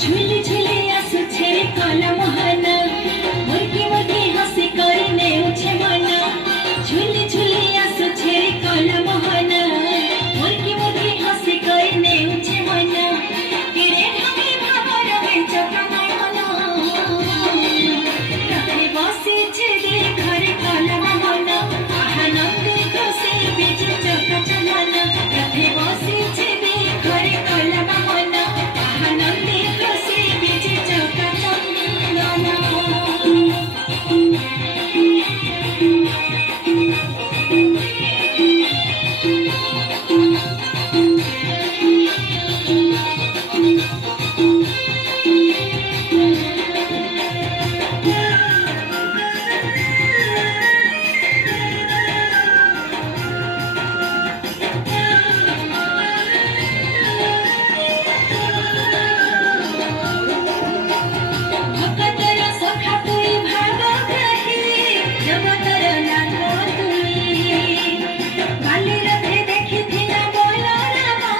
झुली झुली आसुछे काला मोहना मुर्गी मुर्गी हसी करने उछे मना झुली झुली आसुछे काला मोहना मुर्गी मुर्गी हसी करने उछे मना तेरे ढंगे भावर में चका मना रखे बसे छे दे घरे काला मोहना आनंदे खुशी बीच चका चलाना रखे बसे छे दे घरे काला मोहना आनंदे खुशी बीच चका चलाना भक्तर सखा तुई भाग कही जगतर नाथ तुई काली रथे देखी थिना बोला रामा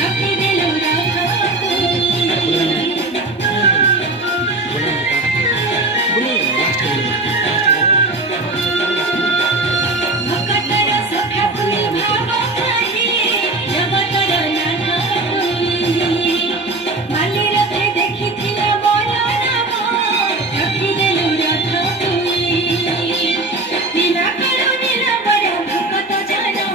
रखी दिलु रख भक्तर सखा तुई भाग कही जगतर नाथ तुई काली रथे देखी थिना बोला रामा रखी दिलु रख तुई बिना करो बिना बड़ा भूकत जानो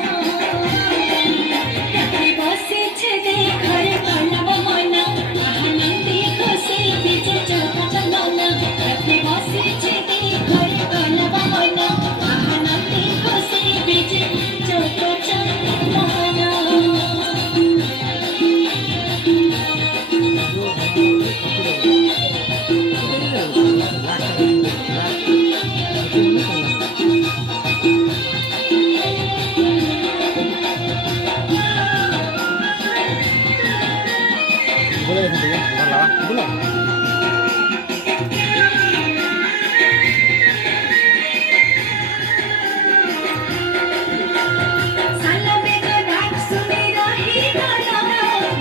रखे बसे छे दे घरे कलम मना आनंदी खुशी बीच चका चलाना रखे बसे छे दे घरे कलम मना आनंदी खुशी बीच चका चलाना साला बेग डाक सुनी रही गाना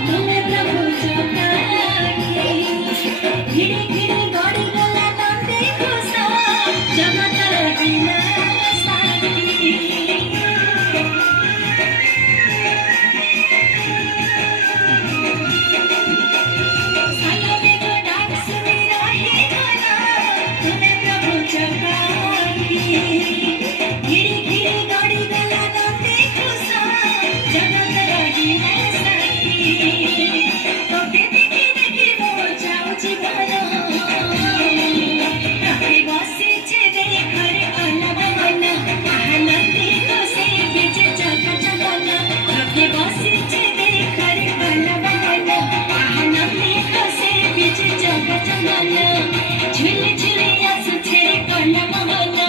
तुम्हें प्रभु चौकाकी घिड़ी घिड़ी गड़ी गला नंदे खुशा जगतर जिला साथी साला बेग डाक सुनी रही गाना तुम्हें प्रभु चौकाकी घिड़ी घिड़ी गड़ी गला नंदे खुशा जगतर जिला साथी तोके देखी देखी मोर जाऊ जीवन रखे बसे छे दे घरे कलम मना आनंदी खुशी बीच चका चलाना रखे बसे छे दे घरे कलम मना आनंदी खुशी बीच चका चलाना झुली झुली आसुछे कलम मना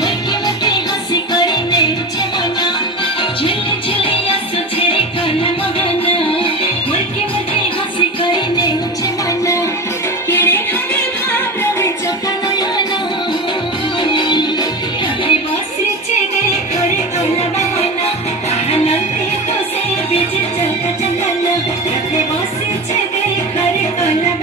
मुर्गी मुर्गी हसी करने उछे मना झुली झुली आसुछे कलम मना मुर्गी मुर्गी हसी करने उछे मना केड़े ढंगे भावरा में चका नयना रखे बसे छे दे घरे कलम मना आनंदी खुशी बीच चका चलाना रखे बसे छे दे घरे कलम